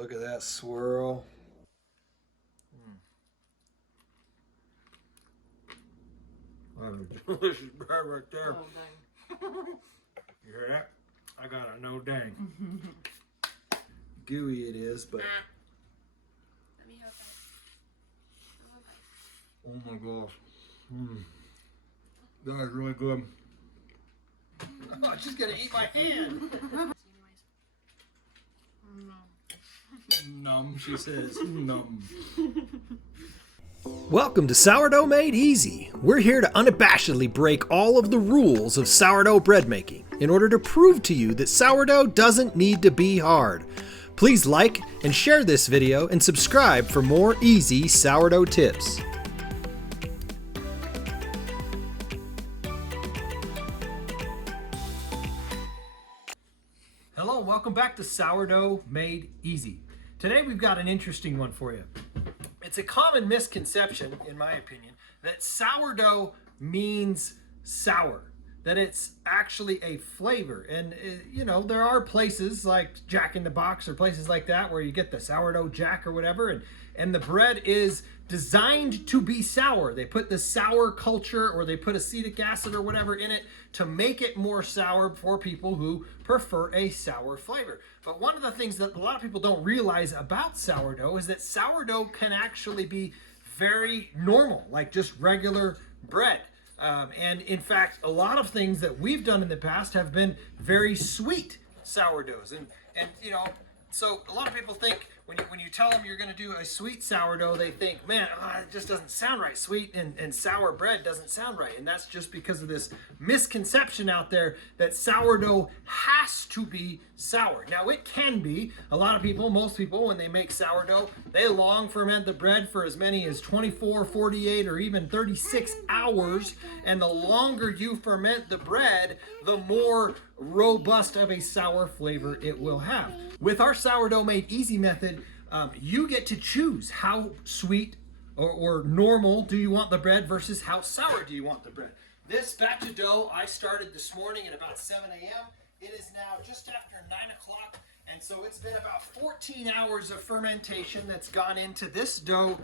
Look at that swirl. That is delicious bread right there. Oh, dang. You hear that? I got a no dang. Gooey it is, but Let me help oh my gosh. That is really good. Oh, she's gonna eat my hand. Numb, she says. Numb. Welcome to Sourdough Made Easy. We're here to unabashedly break all of the rules of sourdough bread making in order to prove to you that sourdough doesn't need to be hard. Please like and share this video and subscribe for more easy sourdough tips. Hello, welcome back to Sourdough Made Easy. Today we've got an interesting one for you. It's a common misconception, in my opinion, that sourdough means sour, that it's actually a flavor. And, you know, there are places like Jack in the Box or places like that where you get the sourdough jack or whatever, and the bread is designed to be sour. They put the sour culture or they put acetic acid or whatever in it to make it more sour for people who prefer a sour flavor. But one of the things that a lot of people don't realize about sourdough is that sourdough can actually be very normal, like just regular bread. And in fact, a lot of things that we've done in the past have been very sweet sourdoughs. And you know, so a lot of people think when you tell them you're going to do a sweet sourdough, they think, man, it just doesn't sound right. Sweet and sour bread doesn't sound right. And that's just because of this misconception out there that sourdough has to be sour. Now, it can be. A lot of people, most people, when they make sourdough, they long ferment the bread for as many as 24, 48, or even 36 hours. And the longer you ferment the bread, the more robust of a sour flavor it will have. With our Sourdough Made Easy method, you get to choose how sweet or normal do you want the bread versus how sour do you want the bread. This batch of dough I started this morning at about 7 a.m. It is now just after 9 o'clock, and so it's been about 14 hours of fermentation that's gone into this dough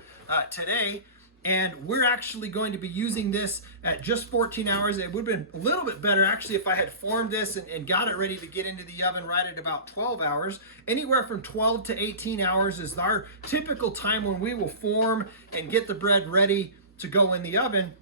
today. And we're actually going to be using this at just 14 hours. It would have been a little bit better actually if I had formed this and got it ready to get into the oven right at about 12 hours. Anywhere from 12 to 18 hours is our typical time when we will form and get the bread ready to go in the oven.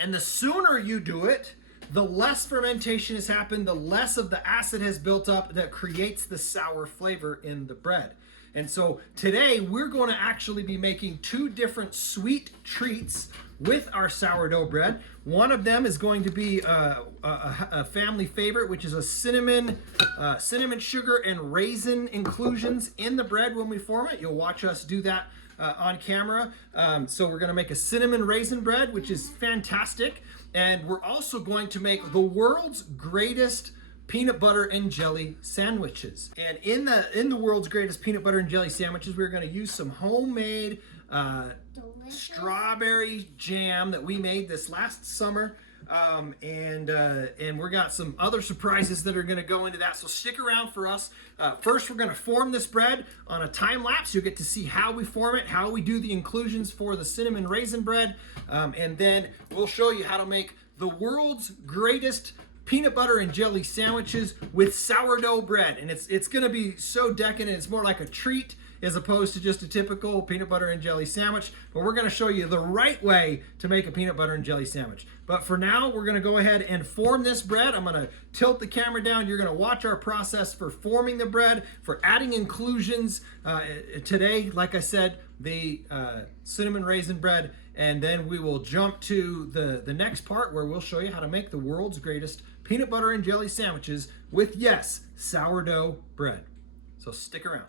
And the sooner you do it, the less fermentation has happened, the less of the acid has built up that creates the sour flavor in the bread. And so today we're going to actually be making two different sweet treats with our sourdough bread. One of them is going to be a family favorite, which is a cinnamon sugar and raisin inclusions in the bread when we form it. You'll watch us do that on camera. So we're going to make a cinnamon raisin bread, which is fantastic. And we're also going to make the world's greatest peanut butter and jelly sandwiches. And in the world's greatest peanut butter and jelly sandwiches, we're going to use some homemade strawberry jam that we made this last summer. And we got some other surprises that are going to go into that. So stick around for us. First, we're going to form this bread on a time lapse. You'll get to see how we form it, how we do the inclusions for the cinnamon raisin bread. And then we'll show you how to make the world's greatest peanut butter and jelly sandwiches with sourdough bread. And it's going to be so decadent. It's more like a treat as opposed to just a typical peanut butter and jelly sandwich. But we're going to show you the right way to make a peanut butter and jelly sandwich. But for now, we're going to go ahead and form this bread. I'm going to tilt the camera down. You're going to watch our process for forming the bread, for adding inclusions. Today, like I said, the cinnamon raisin bread. And then we will jump to the next part where we'll show you how to make the world's greatest peanut butter and jelly sandwiches with, yes, sourdough bread. So stick around.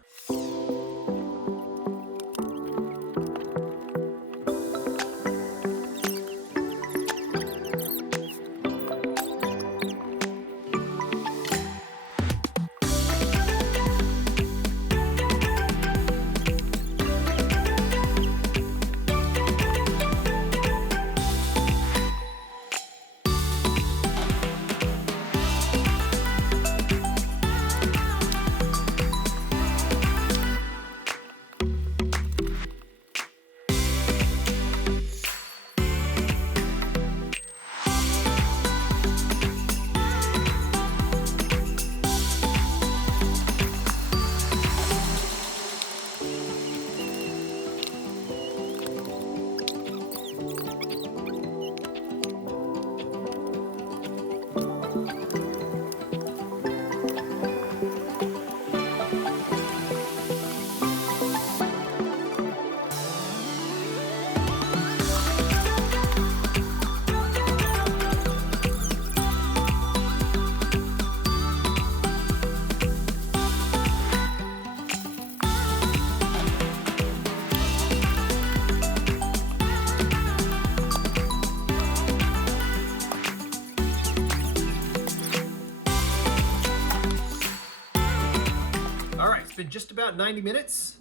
been just about 90 minutes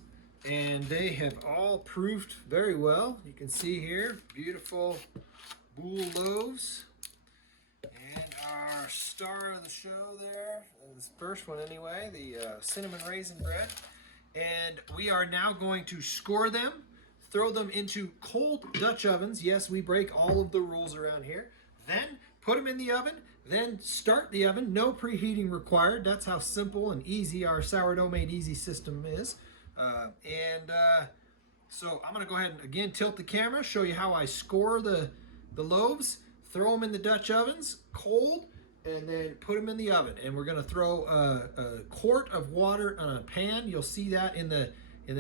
and they have all proved very well. You can see here, beautiful boule loaves. And our star of the show there, this first one anyway, the cinnamon raisin bread. And we are now going to score them, throw them into cold Dutch ovens. Yes, we break all of the rules around here. Then put them in the oven, then start the oven. No preheating required. That's how simple and easy our Sourdough Made Easy system is. So I'm going to go ahead and again tilt the camera, show you how I score the loaves, throw them in the Dutch ovens, cold, and then put them in the oven. And we're going to throw a quart of water on a pan. You'll see that in the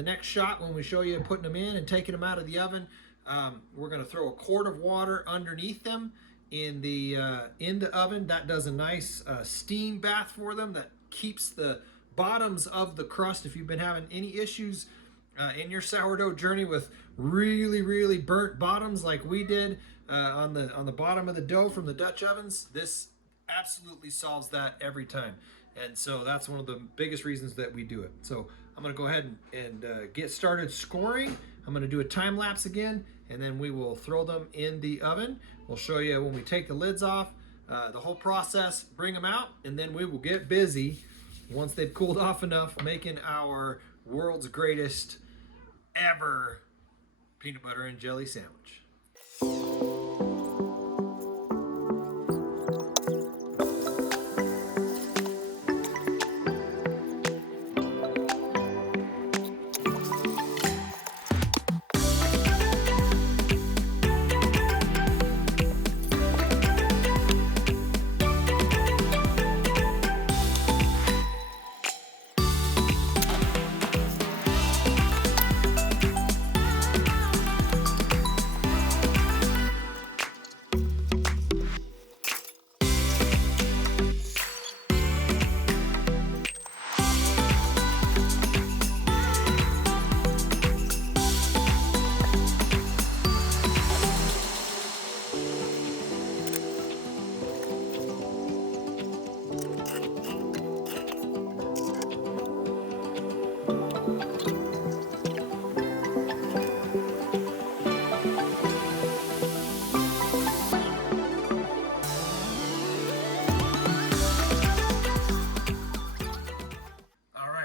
next shot when we show you putting them in and taking them out of the oven. We're going to throw a quart of water underneath them in the oven. That does a nice steam bath for them that keeps the bottoms of the crust. If you've been having any issues in your sourdough journey with really burnt bottoms like we did on the bottom of the dough from the Dutch ovens, this absolutely solves that every time. And so that's one of the biggest reasons that we do it. So I'm going to go ahead and get started scoring. I'm going to do a time lapse again, and then we will throw them in the oven. We'll show you when we take the lids off, the whole process, bring them out, and then we will get busy once they've cooled off enough making our world's greatest ever peanut butter and jelly sandwich.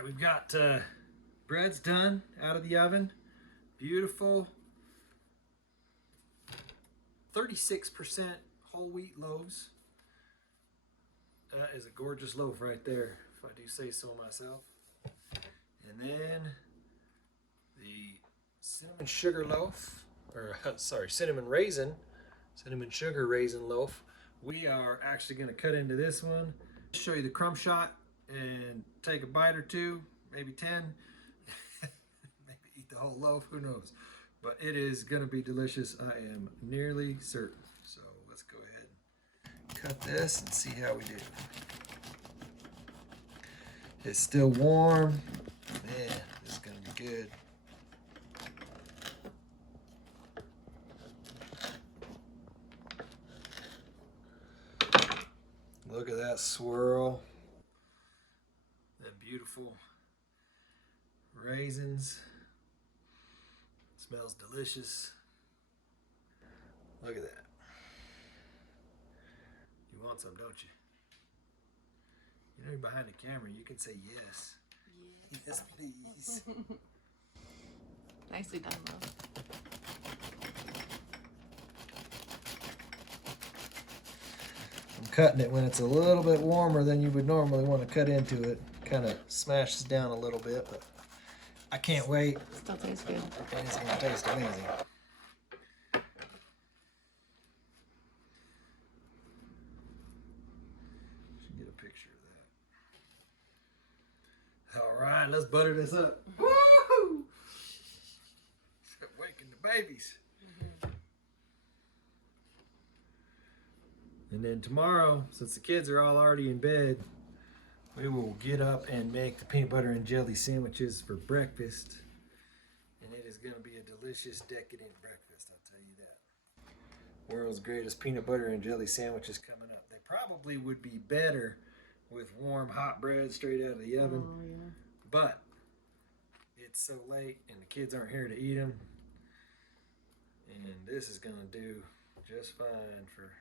We've got breads done out of the oven. Beautiful 36% whole wheat loaves. That is a gorgeous loaf right there, if I do say so myself. And then the cinnamon sugar loaf, or sorry, cinnamon sugar raisin loaf. We are actually going to cut into this one, show you the crumb shot, and take a bite or two, maybe 10, maybe eat the whole loaf, who knows. But it is going to be delicious, I am nearly certain. So let's go ahead and cut this and see how we do. It's still warm. Man, this is going to be good. Look at that swirl. Beautiful raisins. Smells delicious. Look at that. You want some, don't you? You know you're behind the camera, you can say yes. Yes, please. Nicely done, love. I'm cutting it when it's a little bit warmer than you would normally want to cut into it. Kind of smashes down a little bit, but I can't wait. Still tastes good. And it's going to taste amazing. Should get a picture of that. All right, let's butter this up. Woo! Waking the babies. And then tomorrow, since the kids are all already in bed, we will get up and make the peanut butter and jelly sandwiches for breakfast. And it is going to be a delicious, decadent breakfast, I'll tell you that. World's greatest peanut butter and jelly sandwiches coming up. They probably would be better with warm, hot bread straight out of the oven. Oh, yeah. But it's so late and the kids aren't here to eat them. And this is gonna do just fine for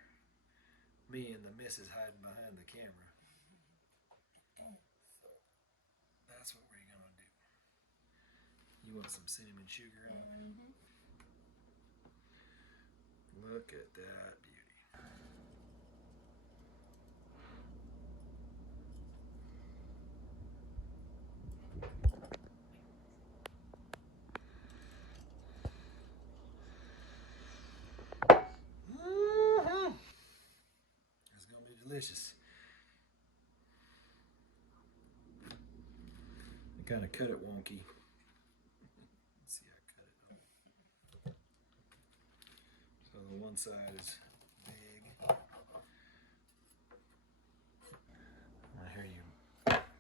me and the missus hiding behind the camera. So that's what we're gonna do. You want some cinnamon sugar on it? Look at that beauty. It's gonna be delicious. I kind of cut it wonky. Let's see, I cut it. So the one side is big. I hear you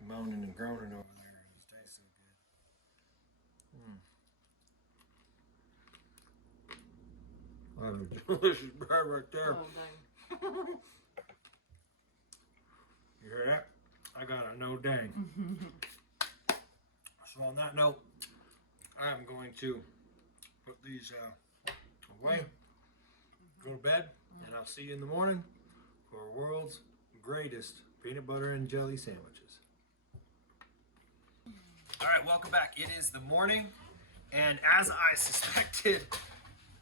moaning and groaning over there. It tastes so good. That is delicious bread right there. Oh, dang. You hear that? I got a no dang. So on that note, I am going to put these away, go to bed, and I'll see you in the morning for our world's greatest peanut butter and jelly sandwiches. All right, welcome back. It is the morning, and as I suspected,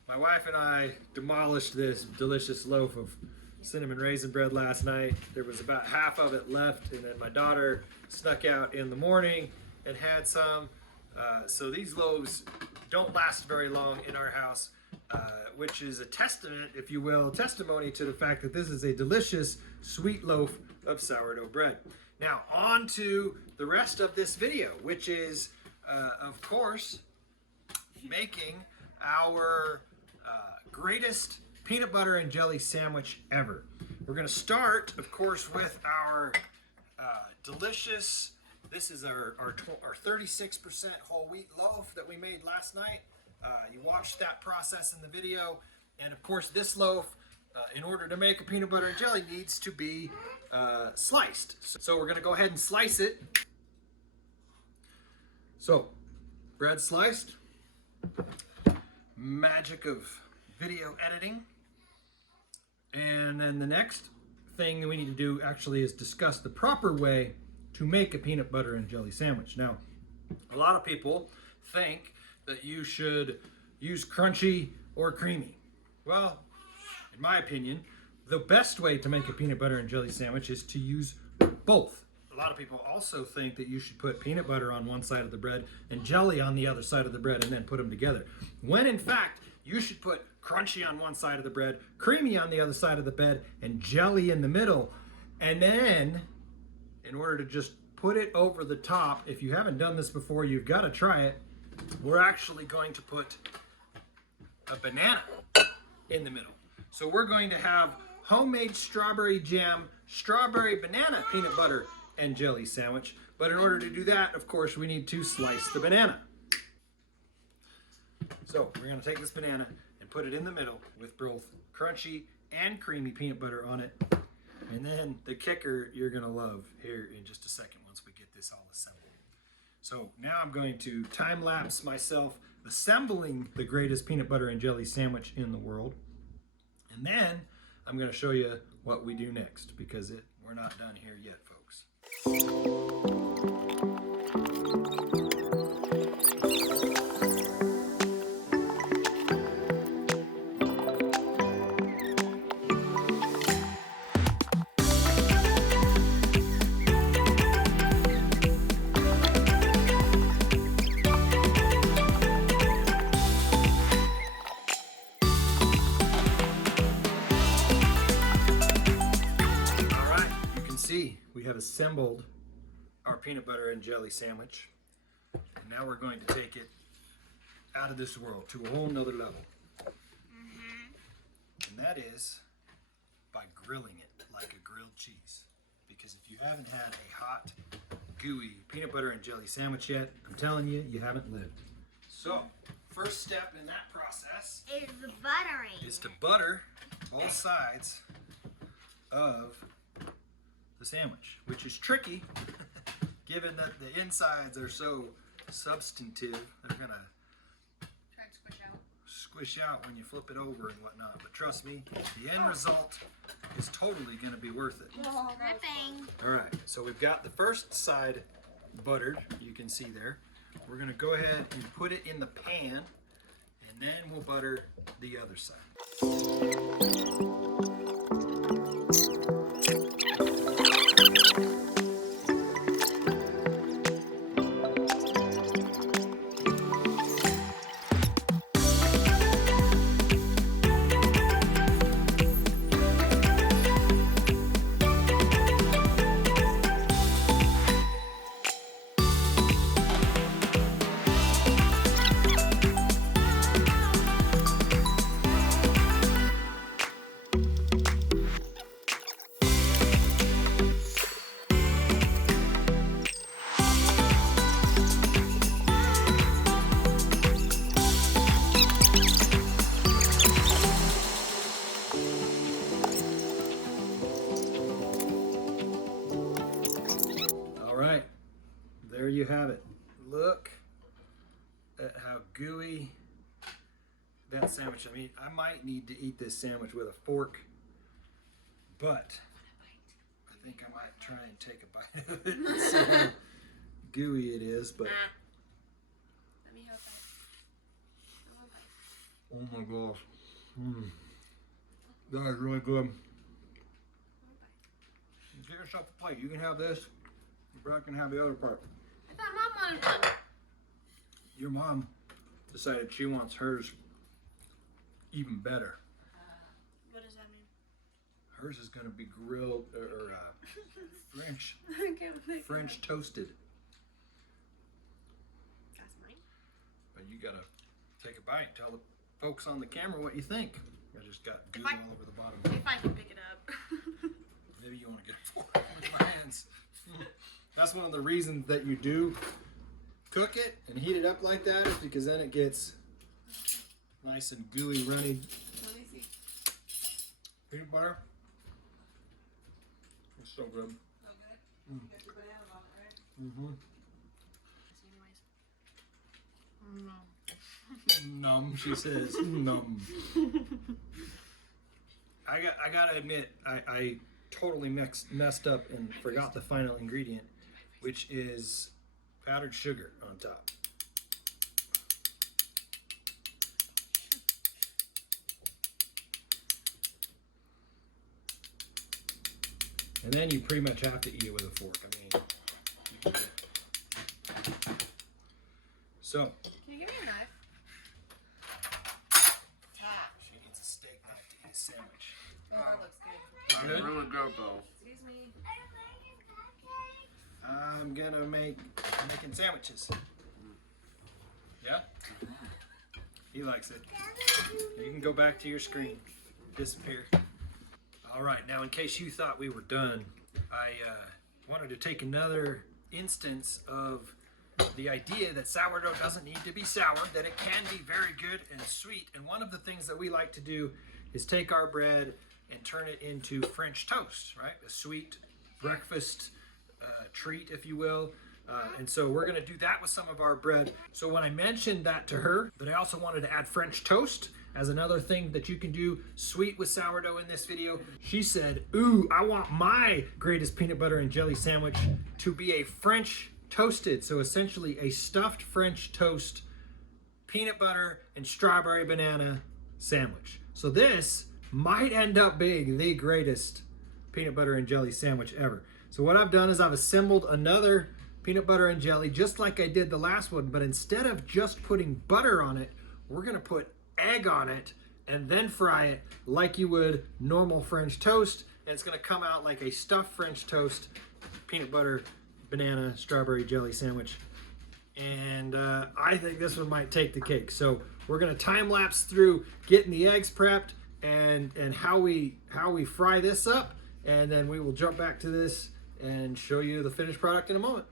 my wife and I demolished this delicious loaf of cinnamon raisin bread last night. There was about half of it left, and then my daughter snuck out in the morning and had some. So these loaves don't last very long in our house, which is a testament, if you will, testimony to the fact that this is a delicious sweet loaf of sourdough bread. Now on to the rest of this video, which is, of course, making our greatest peanut butter and jelly sandwich ever. We're going to start, of course, with our delicious, this is our 36% whole wheat loaf that we made last night. You watched that process in the video. And of course, this loaf, in order to make a peanut butter and jelly, needs to be sliced. So we're going to go ahead and slice it. So, bread sliced. Magic of video editing. And then the next thing that we need to do actually is discuss the proper way to make a peanut butter and jelly sandwich. Now, a lot of people think that you should use crunchy or creamy. Well, in my opinion, the best way to make a peanut butter and jelly sandwich is to use both. A lot of people also think that you should put peanut butter on one side of the bread and jelly on the other side of the bread and then put them together. When in fact, you should put crunchy on one side of the bread, creamy on the other side of the bread, and jelly in the middle. And then, in order to just put it over the top, if you haven't done this before, you've got to try it. We're actually going to put a banana in the middle. So we're going to have homemade strawberry jam, strawberry banana peanut butter and jelly sandwich. But in order to do that, of course, we need to slice the banana. So we're going to take this banana and put it in the middle with both crunchy and creamy peanut butter on it. And then the kicker you're going to love here in just a second once we get this all assembled. So now I'm going to time lapse myself assembling the greatest peanut butter and jelly sandwich in the world. And then I'm going to show you what we do next, because we're not done here yet, folks. We have assembled our peanut butter and jelly sandwich, and now we're going to take it out of this world to a whole nother level. And that is by grilling it like a grilled cheese. Because if you haven't had a hot, gooey peanut butter and jelly sandwich yet, I'm telling you, you haven't lived. So, first step in that process Is the buttering. is to butter both sides of the sandwich, which is tricky given that the insides are so substantive. They're gonna Try to squish out. squish out when you flip it over and whatnot. But trust me, the end result is totally gonna be worth it. Ripping. All right, so we've got the first side buttered, you can see there. We're gonna go ahead and put it in the pan, and then we'll butter the other side. There you have it. Look at how gooey that sandwich. I mean, I might need to eat this sandwich with a fork, but I think I might try and take a bite of it. See how gooey it is, but Let me have a bite. oh my gosh. That is really good. Get yourself a plate. You can have this. Brad can have the other part. I thought Mom wanted one. Your mom decided she wants hers even better. What does that mean? Hers is going to be grilled or French I can't think. French toasted. That's mine. But you got to take a bite. Tell the folks on the camera what you think. I just got goo all over the bottom. If I can pick it up. Maybe you want to get a fork with my hands. That's one of the reasons that you do cook it and heat it up like that, is because then it gets nice and gooey, runny. Let me see. Peanut butter. It's so good. So good. You got your banana on it, right? Mm-hmm. Anyways. Numb, she says. Numb. I gotta admit, I totally messed up and forgot the final ingredient, which is powdered sugar on top. And then you pretty much have to eat it with a fork. I mean, you can do it. So, Can you give me your knife? she needs a steak knife to eat a sandwich. Oh, that looks good. Good? Really good though. Excuse me. I'm making sandwiches. Yeah? He likes it. You can go back to your screen. Disappear. All right, now in case you thought we were done, I wanted to take another instance of the idea that sourdough doesn't need to be sour, that it can be very good and sweet. And one of the things that we like to do is take our bread and turn it into French toast, right? A sweet breakfast treat, if you will. And so we're gonna do that with some of our bread. So when I mentioned that to her, that I also wanted to add French toast as another thing that you can do sweet with sourdough in this video, she said, ooh, I want my greatest peanut butter and jelly sandwich to be a French toasted. So essentially a stuffed French toast, peanut butter and strawberry banana sandwich. So this might end up being the greatest peanut butter and jelly sandwich ever. So what I've done is I've assembled another peanut butter and jelly just like I did the last one, but instead of just putting butter on it, we're gonna put egg on it and then fry it like you would normal French toast, and it's gonna come out like a stuffed French toast, peanut butter, banana, strawberry jelly sandwich. And I think this one might take the cake. So we're gonna time lapse through getting the eggs prepped and how we fry this up, and then we will jump back to this and show you the finished product in a moment.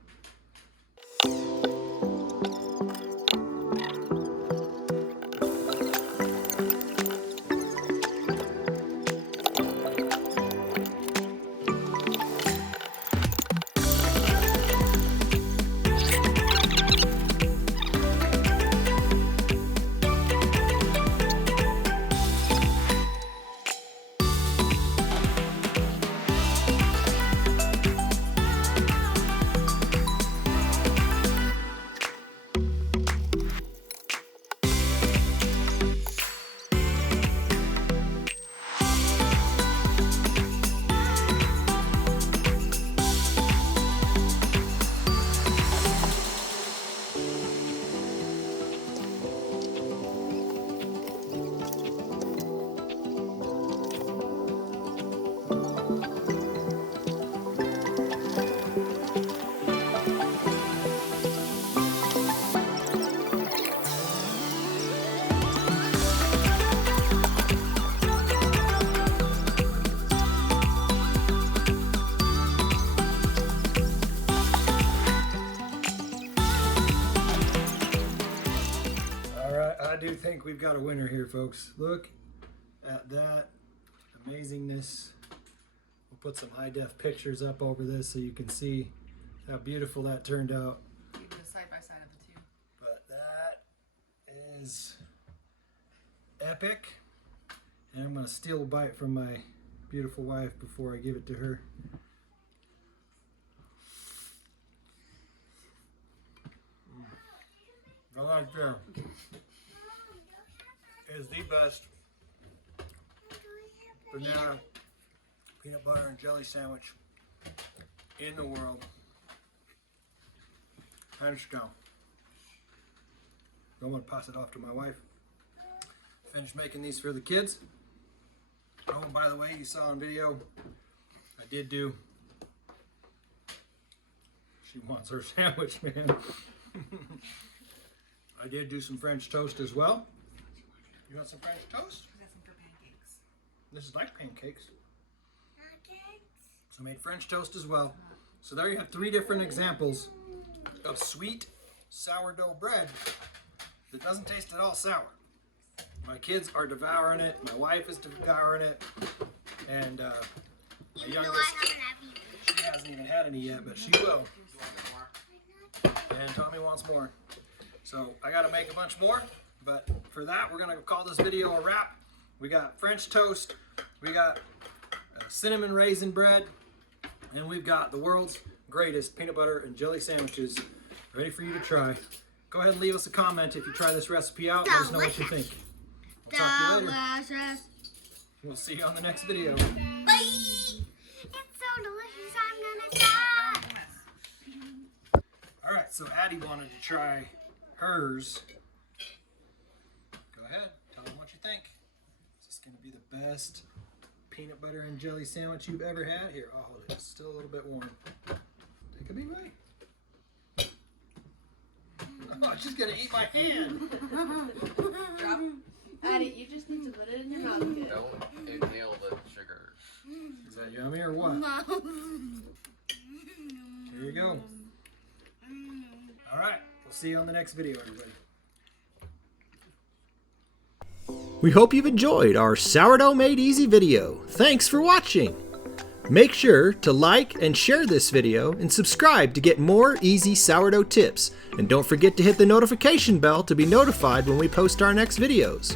do think we've got a winner here, folks. Look at that amazingness. We'll put some high def pictures up over this so you can see how beautiful that turned out. You do a side by side of the two. But that is epic. And I'm going to steal a bite from my beautiful wife before I give it to her. That right there is the best banana peanut butter and jelly sandwich in the world. Hands down. I'm going to pass it off to my wife. Finished making these for the kids. Oh, and by the way, you saw on video, I did do, she wants her sandwich, man. I did do some French toast as well. You want some French toast? I got some for pancakes. This is like pancakes. So I made French toast as well. So there you have 3 different examples of sweet sourdough bread that doesn't taste at all sour. My kids are devouring it. My wife is devouring it. And my youngest, she hasn't even had any yet, but she will. And Tommy wants more. So I got to make a bunch more. But for that, we're going to call this video a wrap. We got French toast. We got cinnamon raisin bread. And we've got the world's greatest peanut butter and jelly sandwiches ready for you to try. Go ahead and leave us a comment if you try this recipe out. Let us know what you think. We'll talk to you later. Delicious. We'll see you on the next video. Bye. It's so delicious. I'm gonna die. All right, so Addie wanted to try hers. Go ahead, tell them what you think. Is this going to be the best peanut butter and jelly sandwich you've ever had? Here, I'll hold it. It's still a little bit warm. Take a big bite. Oh, she's going to eat my hand. Drop. Addie, you just need to put it in your mouth again. Don't inhale the sugar. Is that yummy or what? Here you go. All right, we'll see you on the next video, everybody. We hope you've enjoyed our Sourdough Made Easy video. Thanks for watching. Make sure to like and share this video and subscribe to get more easy sourdough tips. And don't forget to hit the notification bell to be notified when we post our next videos.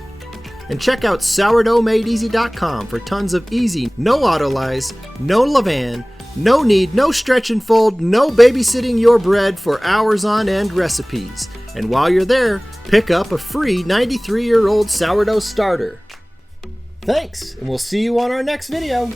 And check out sourdoughmadeeasy.com for tons of easy, no auto lies, no levain, no knead, no stretch and fold, no babysitting your bread for hours on end recipes. And while you're there, pick up a free 93-year-old sourdough starter. Thanks, and we'll see you on our next video.